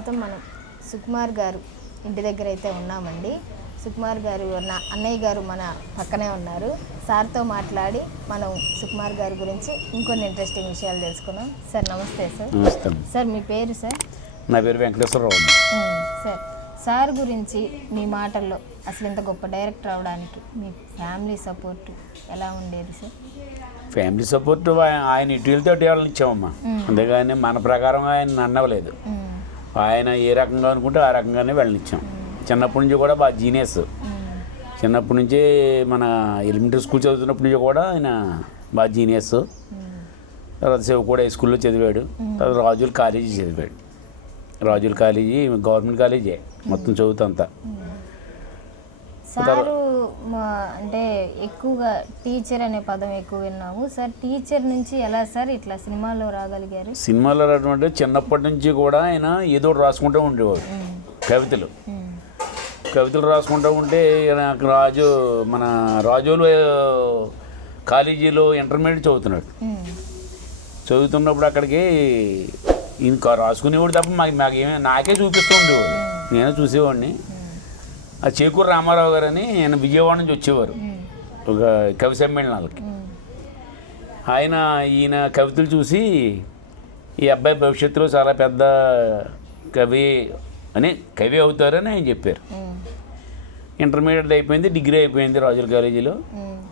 ప్రస్తుతం మనం సుకుమార్ గారు ఇంటి దగ్గర అయితే ఉన్నామండి. సుకుమార్ గారు అన్నయ్య గారు మన పక్కనే ఉన్నారు. సార్తో మాట్లాడి మనం సుకుమార్ గారి గురించి ఇంకొన్ని ఇంట్రెస్టింగ్ విషయాలు తెలుసుకున్నాం. సార్ నమస్తే సార్. నమస్తే సార్ మీ పేరు సార్? నా పేరు వెంకటేశ్వరరావు. సార్ సార్ గురించి మీ మాటల్లో అసలు ఇంత గొప్ప డైరెక్టర్ అవడానికి మీ ఫ్యామిలీ సపోర్ట్ ఎలా ఉండేది సార్? ఫ్యామిలీ సపోర్ట్ ఆయన ఇటీవలతో వాళ్ళని ఇచ్చామమ్మా. అంతేగాని మన ప్రకారం ఆయన అన్నవలేదు. ఆయన ఏ రకంగా అనుకుంటే ఆ రకంగానే వెళ్ళనిచ్చాం. చిన్నప్పటి నుంచి కూడా బాగా జీనియస్. చిన్నప్పటి నుంచి మన ఎలిమెంటరీ స్కూల్ చదువుతున్నప్పటి నుంచి కూడా ఆయన బాగా జీనియస్. తర్వాత శివకూడ హై స్కూల్లో చదివాడు. తర్వాత రాజుల కాలేజీ చదివాడు. రాజుల కాలేజీ గవర్నమెంట్ కాలేజీ మొత్తం చదువుతంతా. సారు అంటే ఎక్కువగా టీచర్ అనే పదం ఎక్కువ విన్నాము సార్. టీచర్ నుంచి ఎలా సార్ ఇట్లా సినిమాలో రాగలిగారు? సినిమాలో రావడం చిన్నప్పటి నుంచి కూడా ఆయన ఏదో ఒకటి రాసుకుంటూ ఉండేవాడు. కవితలు రాసుకుంటూ ఉంటే నాకు మన రాజులు కాలేజీలో ఇంటర్మీడియట్ చదువుతున్నాడు. చదువుతున్నప్పుడు అక్కడికి ఇంకా రాసుకునేవాడు తప్ప నాకే చూపిస్తూ ఉండేవాడు. నేను చూసేవాడిని. ఆ చేకూరు రామారావు గారు అని ఆయన విజయవాడ నుంచి వచ్చేవారు ఒక కవి సమ్మేళనాలకి. ఈయన కవితలు చూసి ఈ అబ్బాయి భవిష్యత్తులో చాలా పెద్ద కవి అవుతారని ఆయన చెప్పారు. ఇంటర్మీడియట్ అయిపోయింది, డిగ్రీ అయిపోయింది రాజుల కాలేజీలో.